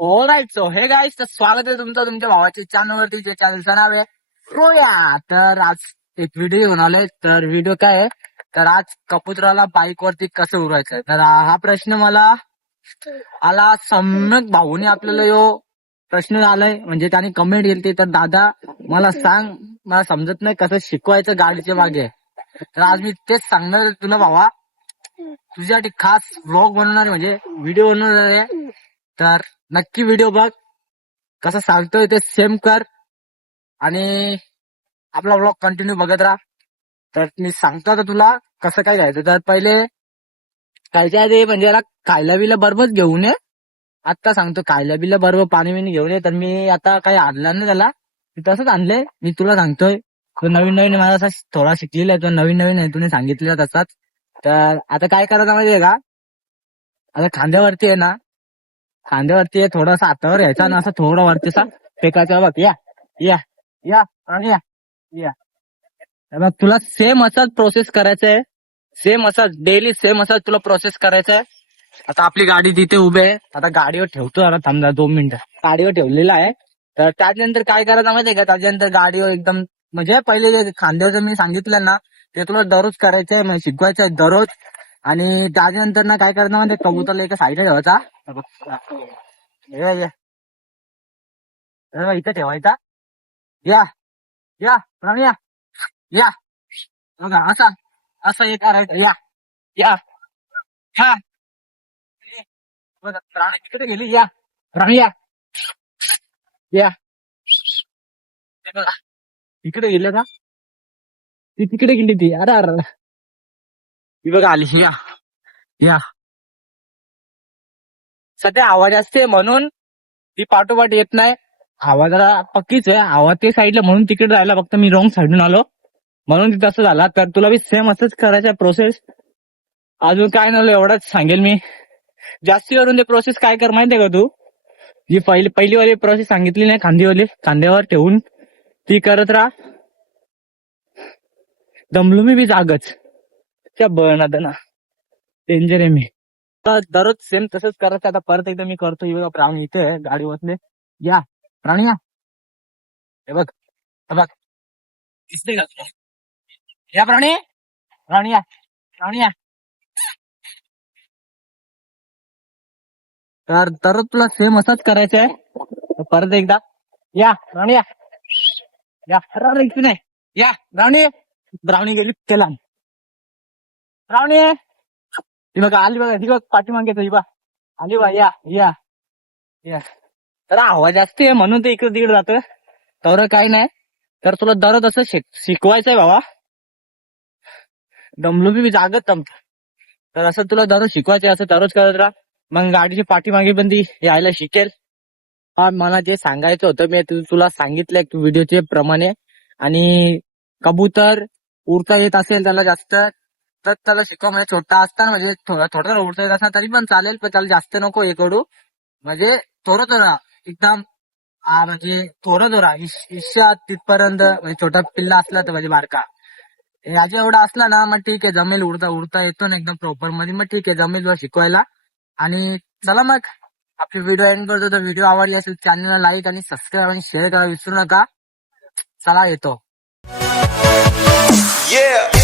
All right. So hey guys, तर स्वागत आहे तुमचं तुमच्या भावाच्या चॅनलवरती, जे चॅनलचं नाव आहे रोया. तर आज एक व्हिडिओ घेऊन आलोय. तर व्हिडिओ काय आहे, तर आज कबुतराला बाईक वरती कसं उडवायचं. तर हा प्रश्न मला आला सम्यक भाऊने आपल्याला यो प्रश्न आलाय, म्हणजे त्याने कमेंट केली. तर दादा मला सांग, मला समजत नाही कसं शिकवायचं गाडीच्या मागे. तर आज मी तेच सांगणार तुला भावा. तुझ्यासाठी खास व्लॉग बनवणार, म्हणजे व्हिडिओ बनवणार आहे. तर नक्की व्हिडिओ बघ, कसं सांगतोय ते सेम कर आणि आपला व्लॉग कंटिन्यू बघत राहा. तर मी सांगतो आता तुला कसं काय घ्यायचं. तर पहिले खायच्या आधी म्हणजे याला खायला बिला बरोबर घेऊन ये. आता सांगतो, खायला बिला बरोबर पाणी बिणी घेऊन ये. तर मी आता काही आणलं नाही त्याला, मी तसंच आणलंय. मी तुला सांगतोय, तो नवीन नवीन मला असा थोडा शिकलेला आहे, तो नवीन नवीन आहे, तुने सांगितलेला तसाच. तर आता काय करायचं माहितीये का, आता खांद्यावरती आहे ना, खांद्यावरती थोडासा हातावर यायचा आणि असं थोडं वरती असा फेकायचा. बघ, या या या आणि या या. तर मग तुला सेम असाच प्रोसेस करायचा आहे, सेम असाच डेली सेम असाच तुला प्रोसेस करायचा आहे. आता आपली गाडी तिथे उभी आहे, आता गाडीवर ठेवतो जरा, थांबा 2 मिनिटं. गाडीवर ठेवलेला आहे. तर त्याच्यानंतर काय करायचं माहितीये का, त्याच्यानंतर गाडीवर एकदम म्हणजे पहिले जे खांद्याचं मी सांगितलं ना, ते तुला दररोज करायचं आहे, म्हणजे शिकवायचं आहे दररोज. आणि त्याच्यानंतर ना काय करायचं म्हणजे कबूतरला एका साईडला ठेवायचा. हे इथं ठेवायचा. या या प्राणी या या. बघा असा असं हे करायचं. या या हा. बघा प्राणी तिकडे गेली. या प्राणी या या. ते बघा तिकडे गेले का, ती तिकडे गेली ती. अरे अरे, ती बघा आली. या या. सध्या आवाज असते म्हणून ती पाठोपाठ येत नाही. आवाजाला पक्कीच आहे, आवाज ते साईडला म्हणून तिकडे राहिला, फक्त मी रॉंग साईडून आलो म्हणून ती तसं झाला. तर तुला बी सेम असंच करायचं प्रोसेस. अजून काय नव्हतं, एवढंच सांगेल मी. जास्ती करून ते प्रोसेस काय कर माहितीये का, तू जी पहिली वाली प्रोसेस सांगितली नाही, खांदीवाली खांद्यावर ठेवून ती करत राहा. दमलो मी बी जागच, त्या बळना ना डेंजर आहे मी. तर दररोज सेम तसंच करायचं. आता परत एकदा मी करतो. हे बघा प्राणी इथे आहे गाडी बसले. या प्राणी या. हे बघ हे बघ, दिसते का तुला? या प्राणी प्राणी या प्राणी या. तर दररोज तुला सेम असंच करायचं आहे. तर परत एकदा या प्राणी या या. अरे इथे नाही. या ब्राउनी. ब्राउनी गेली त्याला. ब्राउनी ती बघा आली, बघा ती बघ पाठीमागे ही बा आली बा. या या या. तर आवाज जास्त आहे म्हणून ते इकडे तिकडे जातं, तर काही नाही. तर तुला दररोज असं शिकवायचंय भावा. दमलो बी जागत दमतो. तर असं तुला दररोज शिकवायचंय, असं दररोज करत राहा. मग गाडीची पाठीमागे पण ती यायला शिकेल. मला जे सांगायचं होतं मी तुला सांगितलं व्हिडिओचे प्रमाणे. आणि कबूतर उडता येत असेल त्याला जास्त, तर त्याला शिकवा. म्हणजे छोटा असताना, म्हणजे थोडा उडता येत असणार तरी पण चालेल, पण त्याला जास्त नको हे करू. म्हणजे थोडं एकदम म्हणजे थोडं इच्छा तिथपर्यंत, म्हणजे छोटा पिल्ला असला तर, म्हणजे बारका याच्या एवढा असला ना, मग ठीक आहे, जमेल. उडता येतो ना एकदम प्रॉपर मध्ये, मग ठीक आहे, जमेल तुला शिकवायला. आणि चला मग आपली व्हिडिओ एंड करतो. तर व्हिडिओ आवडली असेल चॅनलला लाईक आणि सबस्क्राईब आणि शेअर करायला विसरू नका. चला येतो. Yeah.